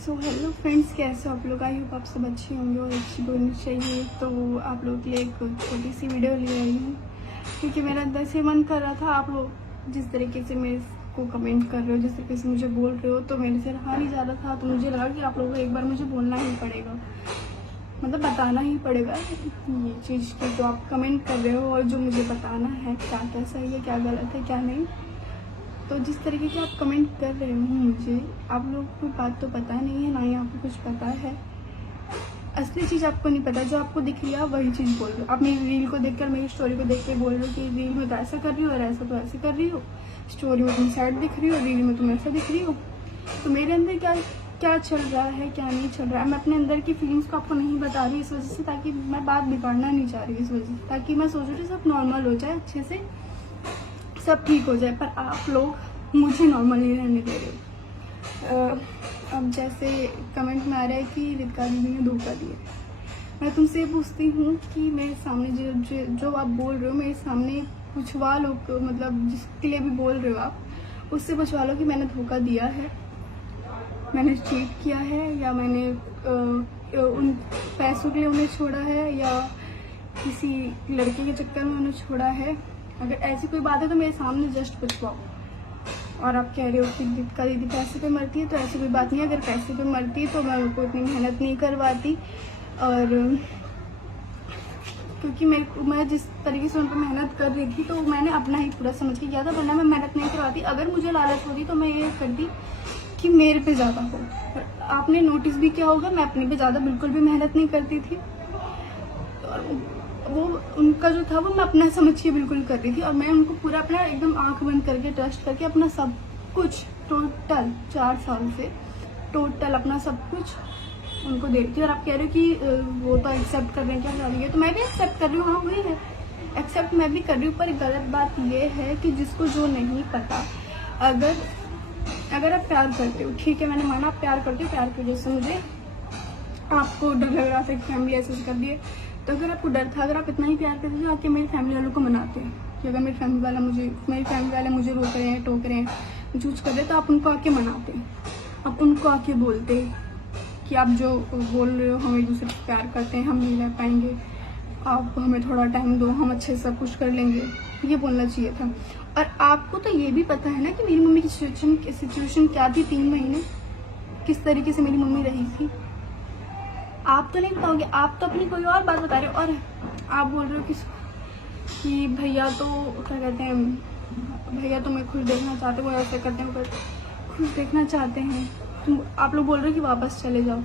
So hello friends, कैसे हो आप लोग? आई होप आप सब अच्छे होंगे और अच्छी होनी चाहिए। तो आप लोग के लिए एक छोटी सी वीडियो ले आई हूँ क्योंकि मेरा अंदर से मन कर रहा था। आप लोग जिस तरीके से मेरे को कमेंट कर रहे हो, जिस तरीके से मुझे बोल रहे हो, तो मेरे से रहा नहीं जा रहा था। तो मुझे लगा कि आप लोगों को एक बार मुझे बोलना ही पड़ेगा, मतलब बताना ही पड़ेगा ये चीज़ की जो आप कमेंट कर रहे हो और जो मुझे बताना है क्या क्या सही है, क्या गलत है, क्या नहीं। तो जिस तरीके के आप कमेंट कर रहे हो मुझे, आप लोगों को बात तो पता नहीं है, ना ही आपको कुछ पता है। असली चीज़ आपको नहीं पता, जो आपको दिख रही है आप वही चीज़ बोल रहे हो। आप मेरी रील को देखकर, मेरी स्टोरी को देख के बोल रहे हो कि रील में तो ऐसा कर रही हो और ऐसा तो ऐसे कर रही हो, स्टोरी में तुम सैड दिख रही हो, रील में तुम ऐसा दिख रही हो। तो मेरे अंदर क्या क्या चल रहा है, क्या नहीं चल रहा है, मैं अपने अंदर की फीलिंग्स को आपको नहीं बता रही इस वजह से, ताकि मैं बात बिगाड़ना नहीं चाह रही इस वजह से, ताकि मैं सोच रही सब नॉर्मल हो जाए, अच्छे से सब ठीक हो जाए। पर आप लोग मुझे नॉर्मल नहीं रहने दे रहे हो। अब जैसे कमेंट में आ रहा है कि रितिका दीदी ने धोखा दिया। मैं तुमसे पूछती हूँ कि मेरे सामने जो आप बोल रहे हो, मेरे सामने पूछवा लो, मतलब जिसके लिए भी बोल रहे हो आप, उससे पूछवा लो कि मैंने धोखा दिया है, मैंने चीट किया है, या मैंने उन पैसों के लिए उन्हें छोड़ा है, या किसी लड़के के चक्कर में उन्हें छोड़ा है। अगर ऐसी कोई बात है तो मेरे सामने जस्ट पूछवाओ। और आप कह रहे हो कि रितिका दीदी पैसे पे मरती है, तो ऐसी कोई बात नहीं है। अगर पैसे पे मरती तो मैं उनको इतनी मेहनत नहीं करवाती। और क्योंकि मैं जिस तरीके से उन पर मेहनत कर रही थी, तो मैंने अपना ही पूरा समझ के किया था, वरना मैं मेहनत नहीं करवाती। अगर मुझे लालच होती तो मैं ये करती कि मेरे पे ज़्यादा हो। आपने नोटिस भी किया होगा, मैं अपने पे ज़्यादा बिल्कुल भी मेहनत नहीं करती थी। और वो उनका जो था वो मैं अपना समझ के बिल्कुल कर रही थी, और मैं उनको पूरा अपना एकदम आंख बंद करके ट्रस्ट करके अपना सब कुछ टोटल 4 साल से टोटल अपना सब कुछ उनको दे रही थी। और आप कह रहे हो कि वो तो एक्सेप्ट कर रहे हैं, क्या कर रही है, तो मैं भी एक्सेप्ट कर रही हूँ। हाँ वही है, एक्सेप्ट मैं भी कर रही हूँ। पर गलत बात ये है कि जिसको जो नहीं पता, अगर आप प्यार करते हो, ठीक है, मैंने माना आप प्यार करते हो, प्यार की वजह से मुझे आपको डर लग रहा था कि फैमिली ऐसे कर दिए। तो अगर आपको डर था, अगर आप इतना ही प्यार करते थे, आके मेरी फैमिली वालों को मनाते हैं कि अगर मेरी फैमिली वाले मुझे रोक रहे हैं, टोक रहे हैं, जूझ कर रहे हैं, तो आप उनको आके मनाते हैं। आप उनको आके बोलते कि आप जो बोल रहे हो, हम एक दूसरे से प्यार करते हैं, हम नहीं रह पाएंगे, आप हमें थोड़ा टाइम दो, हम अच्छे से सब कुछ कर लेंगे, ये बोलना चाहिए था। और आपको तो ये भी पता है ना कि मेरी मम्मी की सिचुएशन क्या थी। 3 महीने किस तरीके से मेरी मम्मी रही थी, आप तो नहीं बताओगे। आप तो अपनी कोई और बात बता रहे हो, और आप बोल रहे हो कि भैया तो क्या कहते हैं, भैया तुम्हें खुश देखना चाहते हो, ऐसे करते हैं, खुश देखना चाहते हैं। तुम आप लोग बोल रहे हो कि वापस चले जाओ।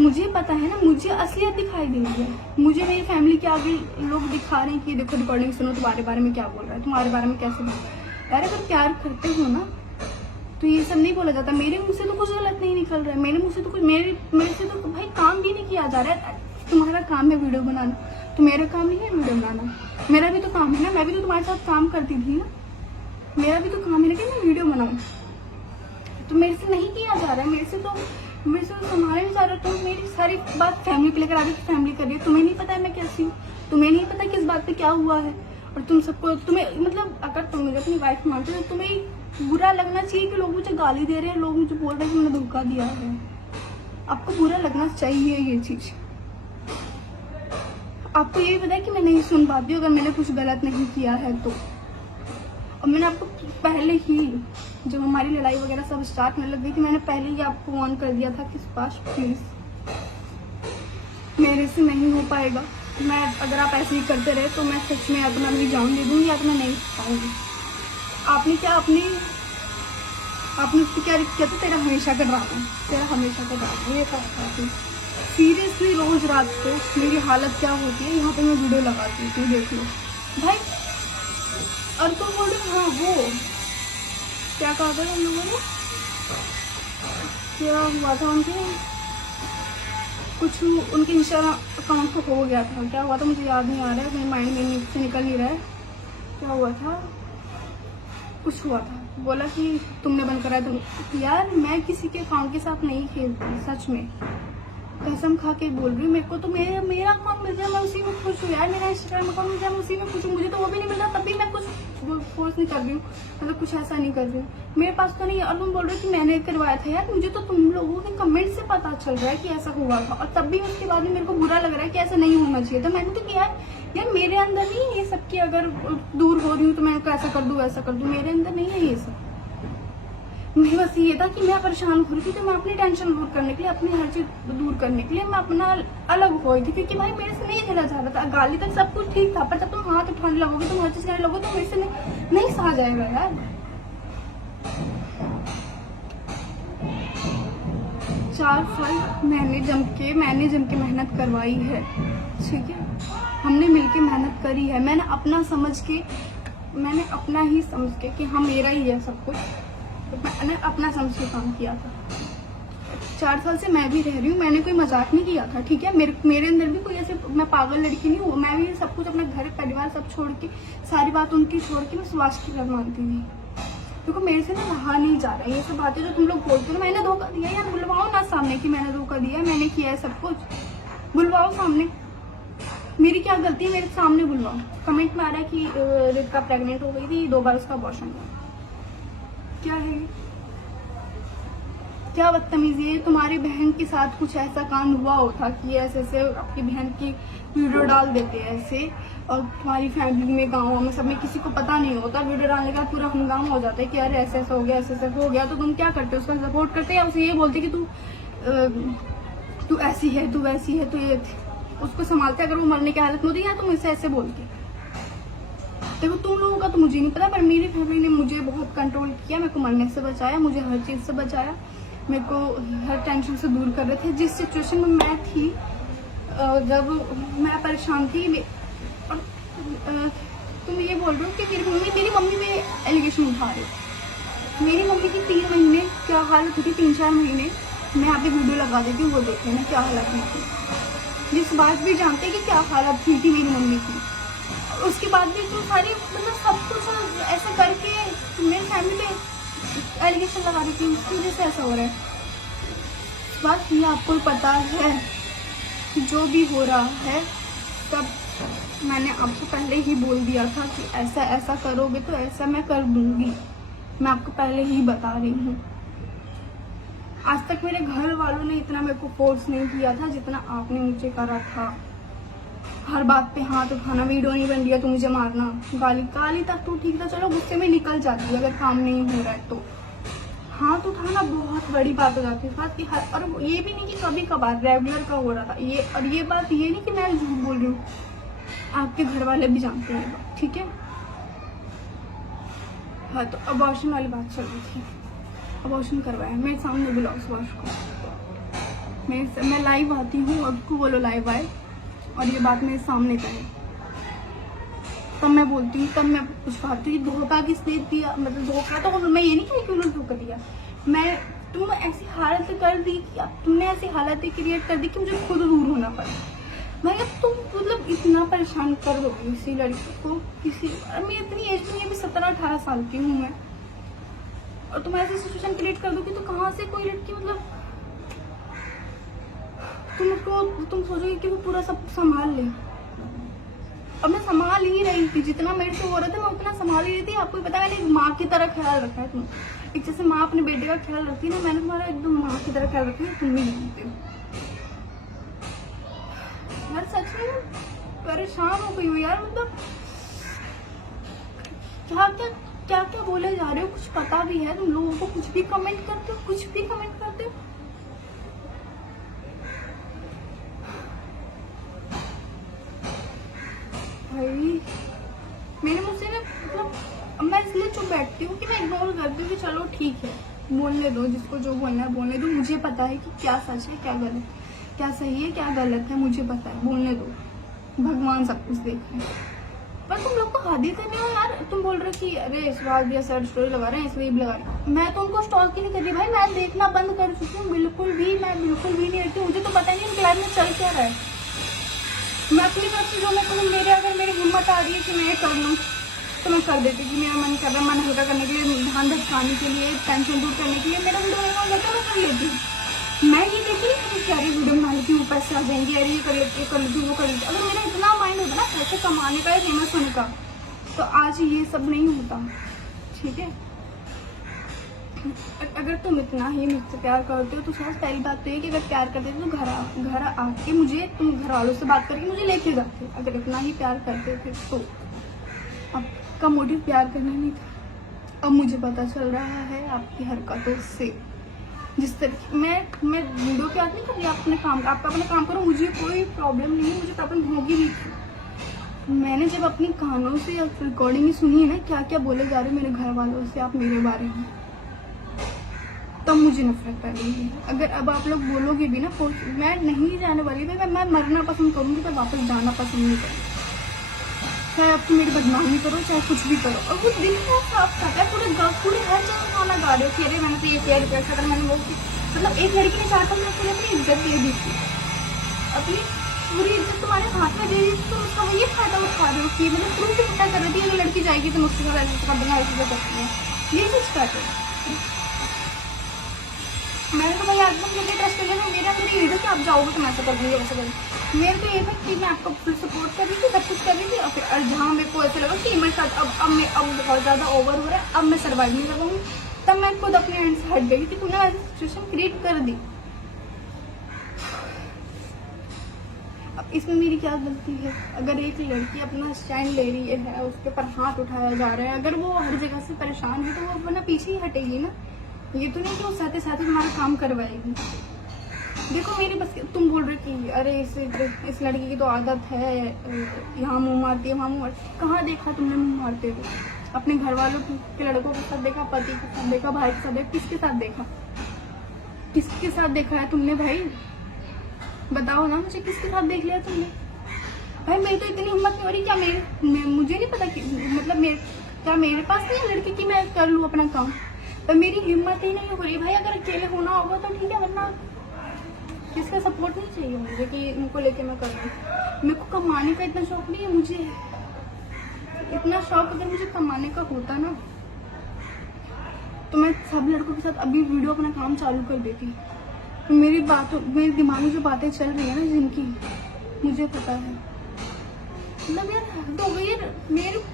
मुझे पता है ना, मुझे असलियत दिखाई दे रही है। मुझे मेरी फैमिली के आगे लोग दिखा रहे हैं कि देखो रिकॉर्डिंग सुनो, तुम्हारे बारे में क्या बोल रहा है, तुम्हारे बारे में कैसे बोल रहा है। यार अगर प्यार करते हो ना तो ये सब नहीं बोला जाता। मेरे मुंह से तो कुछ गलत नहीं निकल रहा है, मेरे मुंह से तो कुछ मेरे से तो भाई काम भी नहीं किया जा रहा है। तुम्हारा काम है वीडियो बनाना, तो मेरा काम नहीं है वीडियो बनाना। मेरा भी तो काम है ना, मैं भी तो तुम्हारे साथ काम करती थी ना, मेरा भी तो काम है ना कि मैं वीडियो बनाऊँ। तो मेरे से नहीं किया जा रहा है, मेरे से तो संभाला नहीं जा रहा। तो मेरी सारी बात फैमिली पे लेकर आ रही, फैमिली कर रही है। तुम्हें नहीं पता है मैं कैसी हूँ, तुम्हें नहीं पता किस बात पे क्या हुआ है। और तुम्हें मतलब अगर तुम मुझे अपनी वाइफ मानते हो तो तुम्हें बुरा लगना चाहिए कि लोग मुझे गाली दे रहे हैं, लोग मुझे बोल रहे हैं कि मैंने धोखा दिया है। आपको बुरा लगना चाहिए ये चीज। आपको ये पता है कि मैं नहीं सुन पाती हूँ अगर मैंने कुछ गलत नहीं किया है तो। और मैंने आपको पहले ही, जब हमारी लड़ाई वगैरह सब स्टार्ट होने लग गई थी, मैंने पहले ही आपको वार्न कर दिया था कि सुभाष प्लीज मेरे से नहीं हो पाएगा। मैं अगर आप ऐसे ही करते रहे तो मैं सच में या तो मैं अपनी जान दे दूंगी या तो मैं नहीं पाऊंगी। आपने उसको क्या किया था, तेरा हमेशा का ड्रामा, ये था। सीरियसली रोज रात को मेरी हालत क्या होती है, यहाँ पे मैं वीडियो लगाती हूँ, देख लो भाई। और तुम बोल रहे हाँ वो क्या कहा था हम लोगों ने, क्या हुआ था उनके कुछ, उनके इंस्टाग्राम अकाउंट को हो गया था, क्या हुआ था मुझे याद नहीं आ रहा है, मेरे माइंड में से निकल नहीं रहा है। क्या हुआ था, कुछ हुआ था, बोला कि तुमने बंद कराया। तुम यार मैं किसी के अकाउंट के साथ नहीं खेलती, सच में कसम खा के बोल रही हूँ, मेरे को तो मेरा अकाउंट मिल जाए मैं उसी में खुश हूँ यार, मेरा इंस्टाग्राम अकाउंट मिल जाए मैं उसी में खुश हूँ। मुझे तो वो भी नहीं मिल रहा तब भी मैं कुछ फोर्स नहीं कर रही हूँ, मतलब कुछ ऐसा नहीं कर रही हूँ। मेरे पास तो नहीं। और तुम बोल रहे हो कि मैंने करवाया था यार, मुझे तो तुम लोगों के कमेंट से पता चल रहा है कि ऐसा हुआ था, और तब भी उसके बाद में मेरे को बुरा लग रहा है कि ऐसा नहीं होना चाहिए था। मैंने तो किया यार, मेरे अंदर नहीं है ये सब की अगर दूर हो रही हूँ तो मैं ऐसा कर दूँ वैसा कर दूँ, मेरे अंदर नहीं है ये सब। मुझे बस ये था कि मैं परेशान हो रही थी तो मैं अपनी टेंशन दूर करने के लिए, अपनी हर चीज दूर करने के लिए मैं अपना अलग हो गई थी, क्योंकि भाई मेरे से नहीं झेला जा रहा था। गाली तक सब कुछ ठीक था, पर जब तुम हाथ उठाने लगोगे, तुम हर चीज करने लगोगे तो मेरे से नहीं सहा जाएगा यार। 4 साल मैंने जम के मेहनत करवाई है, ठीक है, हमने मिलके मेहनत करी है। मैंने अपना ही समझ के कि हाँ मेरा ही है सब कुछ, तो मैंने अपना समझ के काम किया था। 4 साल से मैं भी रह रही हूँ, मैंने कोई मजाक नहीं किया था, ठीक है। मेरे अंदर भी कोई ऐसे मैं पागल लड़की नहीं हूँ। मैं भी सब कुछ अपना घर परिवार सब छोड़ के, सारी बात उनकी छोड़ के मैं सुभाष की घर मानती थी। देखो मेरे से ना रहा नहीं जा रहा है ये सब बातें जो तुम लोग बोलते हो। मैंने धोखा दिया यार, बुलवाओ ना सामने कि मैंने धोखा दिया, मैंने किया है सब कुछ, बुलवाओ सामने, मेरी क्या गलती है, मेरे सामने बुलवाओ। कमेंट में आ रहा है कि रितिका प्रेग्नेंट हो गई थी, 2 बार उसका अबॉर्शन हुआ। क्या है, क्या बदतमीजी है। तुम्हारी बहन के साथ कुछ ऐसा कांड हुआ होता कि ऐसे आपकी बहन की वीडियो डाल देते हैं ऐसे, और तुम्हारी फैमिली में गाँव में सब में किसी को पता नहीं होता, वीडियो डालने का पूरा हंगामा हो जाता है कि अरे ऐसा ऐसा हो गया, ऐसा ऐसा हो गया, तो तुम क्या करते हो, उसका सपोर्ट करते या उसे ये बोलते कि तू ऐसी है, तू वैसी है, तू ये, उसको संभालते अगर वो मरने की हालत में होती है, या तुम इसे ऐसे बोलते। देखो तुम लोगों का तो मुझे नहीं पता, पर मेरी फैमिली ने मुझे बहुत कंट्रोल किया, मेरे को मरने से बचाया, मुझे हर चीज़ से बचाया, मेरे को हर टेंशन से दूर कर रहे थे। जिस सिचुएशन में मैं थी, जब मैं परेशान थी, और तुम ये बोल रहे हो कि मेरी मम्मी में एलिगेशन उठा रही हो। मेरी मम्मी की 3 महीने क्या हालत थी, 3-4 महीने मैं यहाँ पे वीडियो लगा देती हूँ, वो देखते ना क्या हालत हुई थी। जिस बात भी जानते कि क्या हालत हुई थी मेरी मम्मी की, उसके बाद भी तुम सारी मतलब सब कुछ ऐसा करके मेरी फैमिली पे एलिगेशन लगा रही थी, उसकी वजह से ऐसा हो रहा है। बात ये आपको पता है, जो भी हो रहा है सब मैंने आपको पहले ही बोल दिया था कि ऐसा ऐसा करोगे तो ऐसा मैं कर दूंगी, मैं आपको पहले ही बता रही हूँ। आज तक मेरे घर वालों ने इतना मेरे को फोर्स नहीं किया था जितना आपने मुझे करा था। हर बात पे हाथ उठाना, वीडियो नहीं बन रही तो मुझे मारना, गाली तक तो ठीक था, चलो गुस्से में निकल जाती है अगर काम नहीं हो रहा है तो। हाथ उठाना बहुत बड़ी बात हो जाती है बात की। और ये भी नहीं कि कभी कभार, रेगुलर का हो रहा था ये। और ये बात ये नहीं कि मैं झूठ बोल रही हूँ, आपके घर वाले भी जानते हैं ये बात, ठीक है। हाँ तो अबॉर्शन वाली बात चल रही थी, अबॉर्शन करवाया, मेरे सामने बुलाओ सुभाष को, मैं लाइव आती हूँ, आपको बोलो लाइव आए और ये बात मेरे सामने करें, तब मैं बोलती हूँ, तब मैं कुछ बात हुई। धोखा किसने दिया, मतलब धोखा तो मैं ये नहीं कही कि उन्होंने धोखा दिया, तुम ऐसी हालत कर दी कि तुमने ऐसी हालत क्रिएट कर दी कि मुझे खुद दूर होना पड़ा। मैं तुम मतलब इतना परेशान कर दो किसी लड़की को, मैं इतनी एज में भी 17-18 साल की हूँ मैं, और तुम ऐसी सिचुएशन क्रिएट कर दोगे तो कहाँ से कोई लड़की मतलब तुम सोचोगे कि वो पूरा सब संभाल ले। अब मैं संभाल ही रही थी, जितना मेरे से हो रहा था मैं उतना संभाल ही रही थी। आपको पता है मैंने माँ की तरह ख्याल रखा है, तुम एक जैसे माँ अपने बेटे का ख्याल रखती है ना, मैंने तुम्हारा एकदम माँ की तरह ख्याल रखा है, तुम भी जानते हो। यार सच में परेशान हो गई हो यार, मतलब क्या क्या बोले जा रहे हो, कुछ पता भी है तुम लोगों को, कुछ भी कमेंट करते हो, कुछ भी कमेंट करते हो। भाई मेरे मुझसे ना मतलब मैं इसलिए चुप बैठती हूँ कि मैं इग्नोर करती हूँ कि चलो ठीक है, बोलने दो, जिसको जो बोलना है बोलने दो। मुझे पता है कि क्या सच है क्या गलत, क्या सही है क्या गलत है, मुझे पता है, बोलने दो, भगवान सब कुछ देख रहे हैं। पर तुम लोग को हादी तो नहीं हो यार, तुम बोल रहे कि अरे इस बार भी सर स्टोरी लगा रहे हैं इसलिए भी लगा रहे हैं। मैं तो उनको स्टॉक ही नहीं कर रही भाई, मैं देखना बंद कर चुकी हूँ, बिल्कुल भी नहीं रखती। मुझे तो पता नहीं उनके लाइफ में चल क्या रहा है। मैं अपनी तरफ से जो मैं करूँ, अगर मेरी हिम्मत आ रही है कि मैं कर लूँ तो मैं कर देती, कि मेरा मन कर रहा है, मन हल्का करने के लिए, ध्यान भटकाने के लिए, टेंशन दूर करने के लिए मेरा वीडियो बना होता मैं कर लेती। मैं ये देखती नहीं क्या वीडियो बना लेती पैसे आ जाएंगे, अरे ये कर लेती है, कर लेती हूँ, वो कर लेती है। अगर मेरा इतना माइंड होता ना पैसे कमाने का या फेमस होने का, तो आज ये सब नहीं होता। ठीक है, अगर तुम इतना ही मुझसे प्यार करते हो तो सबसे पहली बात तो ये कि अगर प्यार करते तो घर आके मुझे, तुम घर वालों से बात करके मुझे लेके जाते। अगर इतना ही प्यार करते थे तो आपका मोटिव प्यार करना नहीं था। अब मुझे पता चल रहा है आपकी हरकतों से, जिस तरीके मैं वीडियो पे नहीं कर रही, आप अपने काम का, आप अपना काम करो, मुझे कोई प्रॉब्लम नहीं है, मुझे प्रॉब्लम होगी नहीं। मैंने जब अपनी कानों से रिकॉर्डिंग सुनी है ना क्या क्या बोले जा रहे मेरे घर वालों से आप मेरे बारे में, तब मुझे नफरत पड़ रही है। अगर अब आप लोग बोलोगे भी ना मैं नहीं जाने वाली, मैं मरना पसंद करूँगी पर वापस जाना पसंद नहीं करूँगी। चाहे आपकी मेरी बदनामी करो, चाहे कुछ भी करो। और वो दिल में साफ खाता है, पूरे हर जगह खाना गा रहे हो कि अरे मैंने तो ये किया, रिपेयर करा, मैंने वो की। मतलब एक लड़की ने 4-5 मिनट के लिए अपनी इज्जत ले दी थी, अपनी पूरी इज्जत तुम्हारे हाथ में दे दी थी, तुम उसका वो ये फायदा उठा रहे हो कि मतलब प्रूफ भी पता कर रही थी अगर लड़की जाएगी तो मुझसे ऐसे कर देना, ऐसे कर सकती है, ये चीज़ कर रहे। मैंने तो भाई आज मुझे ट्रस्ट कर लिया, मेरे अंदर ये था कि आप जाओगे तो मैं ऐसा कर दूँगी, वैसा कर दूँगी। मेरे तो ये था कि मैं आपको फुल सपोर्ट कर रही थी, सब कुछ कर रही थी। और फिर जहाँ मेरे को ऐसा लगा कि मेरे साथ अब बहुत ज़्यादा ओवर हो रहा है, अब मैं सर्वाइव नहीं कर पाऊँगी, तब मैं खुद अपने एंड से हट गई कि तूने ऐसी सिचुएशन क्रिएट कर दी। अब इसमें मेरी क्या गलती है? अगर एक लड़की अपना स्टैंड ले रही है, उसके ऊपर हाथ उठाया जा रहा है, अगर वो हर जगह से परेशान है तो वो अपना पीछे ही हटेगी ना। ये तो नहीं कि वो साथ साथ तुम्हारा काम करवाएगी। देखो मेरे बस, तुम बोल रहे कि अरे इस लड़की की तो आदत है, यहाँ मुंह मारती है, वहाँ मुंह मारती है। कहाँ देखा तुमने मुंह मारते हुए? अपने घर वालों के लड़कों के साथ देखा, पति के साथ देखा, भाई के साथ देखा, किसके साथ देखा? किसके साथ देखा है तुमने भाई? बताओ ना मुझे, किसके साथ देख लिया तुमने? भाई मेरी तो इतनी हिम्मत नहीं हो रही, क्या मुझे नहीं पता कि मतलब क्या मेरे पास नहीं है लड़के की मैं कर लूँ अपना काम, पर मेरी हिम्मत ही नहीं हो रही भाई। अगर अकेले होना होगा तो ठीक है, वरना किसका सपोर्ट नहीं चाहिए मुझे कि उनको लेके मैं कर लूँ। मेरे को कमाने का इतना शौक नहीं है, मुझे इतना शौक अगर मुझे कमाने का होता ना तो मैं सब लड़कों के साथ अभी वीडियो अपना काम चालू कर देती। तो मेरे दिमाग में जो बातें चल रही है ना जिनकी, मुझे पता है। मतलब यार हद हो गई है मेरे।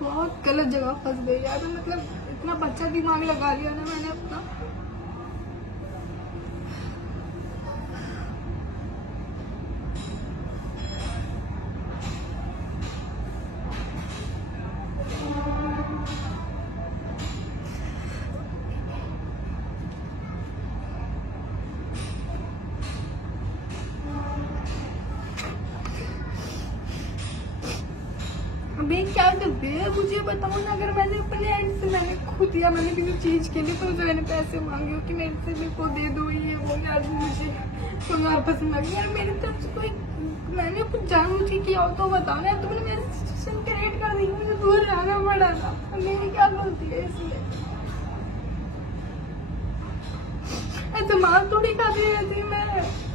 बहुत गलत जगह फंस गई यार, मतलब इतना बच्चा दिमाग लगा लिया ना मैंने अपना। अभी क्या करते हैं मुझे बताओ ना। अगर मैंने अपने एंड से मैंने खुद या मैंने किसी चीज के लिए तो मैंने पैसे मांगे हो कि मेरे को दे दो ये वो, यार मुझे तो वापस मांगी यार, मेरी तरफ से कोई मैंने कुछ जानबूझ के किया हो तो बताओ ना। तुमने मेरी सिचुएशन क्रिएट कर दी, मुझे दूर रहना पड़ा था, मेरी क्या गलती है इसमें? दिमाग थोड़ी खाती रहती मैं।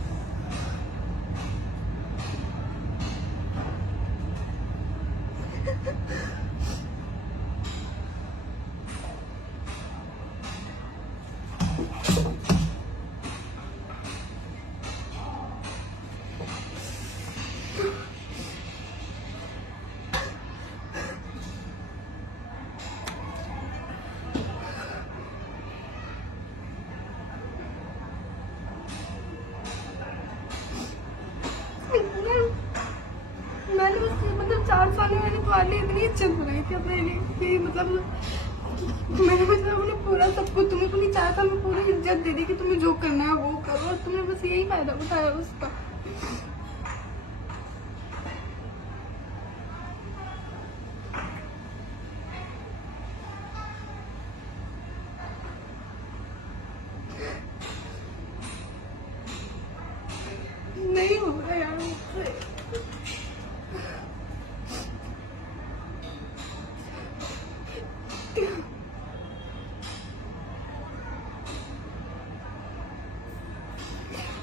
अपनी इज्जत बनाई थी अपने लिए कि मतलब मैंने अपने पूरा सब कुछ तुम्हें तो नहीं चाहा था, मैं पूरी इज्जत दे दी कि तुम्हें जो करना है वो करो, और तुमने बस यही फायदा उठाया उसका। नहीं हो रहा यार मुझसे।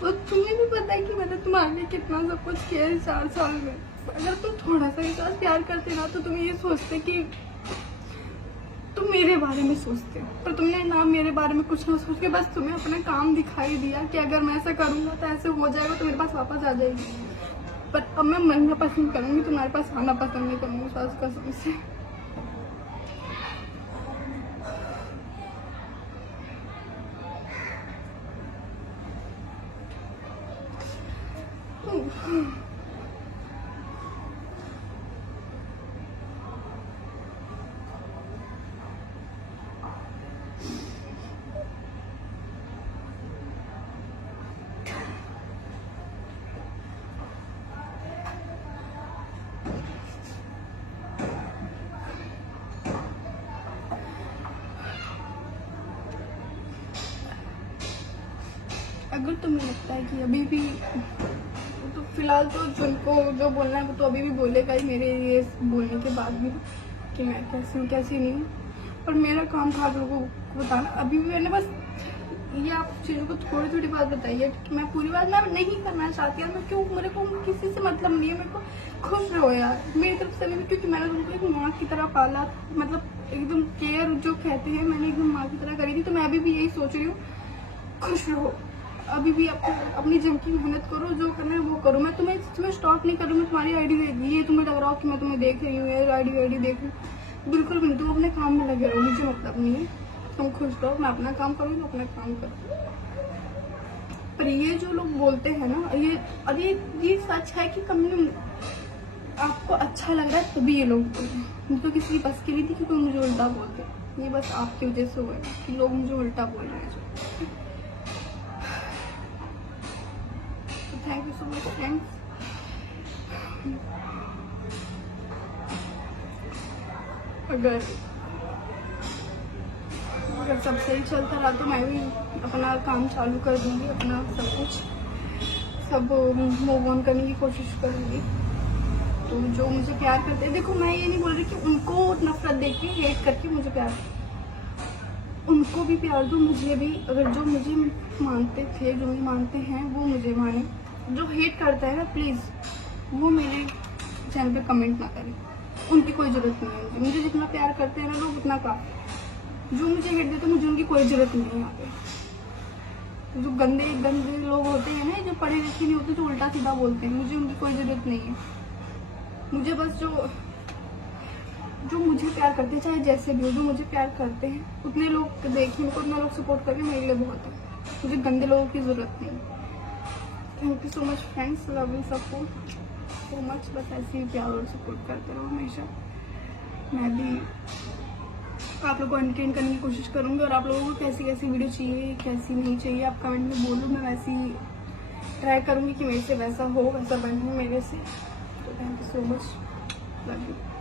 और तुम्हें भी पता है कि मैंने तुम्हारे लिए कितना सब कुछ किया है 4 साल में। अगर तुम थोड़ा सा ही साथ प्यार करते ना तो तुम ये सोचते कि तुम मेरे बारे में सोचते, पर तुमने ना मेरे बारे में कुछ ना सोच के बस तुम्हें अपना काम दिखाई दिया कि अगर मैं ऐसा करूंगा तो ऐसे हो जाएगा, तो मेरे पास वापस आ जाएगी। पर अब मैं मरना पसंद करूंगी, तुम्हारे पास आना पसंद नहीं करूंगी सास कसम से। अगर तुम्हें लगता है कि अभी भी, तो फिलहाल तो जिनको जो बोलना है वो तो अभी भी बोलेगा ही मेरे ये बोलने के बाद भी कि मैं कैसी हूँ कैसी नहीं हूँ, पर मेरा काम था आप लोगों को बताना। अभी भी मैंने बस ये आप चीज़ों को थोड़ी थोड़ी बात बताई है कि मैं पूरी बात मैं नहीं करना चाहती यार। मैं क्यों, मेरे को किसी से मतलब नहीं है, मेरे को खुश रहो यार मेरी तरफ से भी, क्योंकि मैंने उनको एक माँ की तरह पाला, मतलब एकदम केयर जो कहते हैं मैंने एकदम माँ की तरह करी थी। तो मैं अभी भी यही सोच रही हूँ, खुश रहो, अभी भी अपनी जिम की मेहनत करो, जो करना है वो करो। मैं तुम्हें स्टॉप नहीं करूँगी, तुम्हारी आईडी देगी, ये तुम्हें लग रहा हो कि मैं तुम्हें देख रही हूँ या आईडी देख रही हूँ, बिल्कुल भी नहीं। तुम अपने काम में लगे रहो, मुझे मतलब नहीं है, तुम खुश रहो, मैं अपना काम करूँगी, तो अपना काम करो। पर ये जो लोग बोलते हैं ना, ये सच है कि कभी आपको अच्छा लग रहा है तभी ये लोग बोलते हैं। मुझे तो किसी बस की नहीं थी कि कोई मुझे उल्टा बोलते, ये बस आपकी वजह से हुआ है कि लोग मुझे उल्टा बोल रहे हैं। Thank you so much friends. अगर सब सही चलता रहा तो मैं भी अपना काम चालू कर दूंगी, अपना सब कुछ सब मूव ऑन करने की कोशिश करूंगी। तो जो मुझे प्यार करते हैं, देखो मैं ये नहीं बोल रही कि उनको नफरत देके हेट करके मुझे प्यार, उनको भी प्यार दो, मुझे भी। अगर जो मुझे मानते थे, जो मुझे मानते हैं वो मुझे माने। जो हेट करता है ना प्लीज़ वो मेरे चैनल पे कमेंट ना करें, उनकी कोई ज़रूरत नहीं है। मुझे जितना प्यार करते हैं ना लोग उतना काफ़ी, जो मुझे हेट देते हैं मुझे उनकी कोई ज़रूरत नहीं है। यहाँ पे जो गंदे गंदे लोग होते हैं ना, जो पढ़े लिखे नहीं होते, जो उल्टा सीधा बोलते हैं, मुझे उनकी कोई ज़रूरत नहीं है। मुझे बस जो मुझे प्यार करते हैं, चाहे जैसे भी हो, जो मुझे प्यार करते हैं उतने लोग देखिए, उनको उतना लोग सपोर्ट करके मेरे लिए बहुत है। मुझे गंदे लोगों की ज़रूरत नहीं। Thank you so much friends, love you support so much. बस ऐसे ही प्यार और सपोर्ट करते रहो हमेशा। मैं भी आप लोगों को एंटरटेन करने की कोशिश करूँगी, और आप लोगों को कैसी कैसी वीडियो चाहिए कैसी नहीं चाहिए आप कमेंट में बोलो, मैं वैसी ट्राई करूँगी कि मेरे से वैसा हो, वैसा बने मेरे से। तो thank you so much, love you.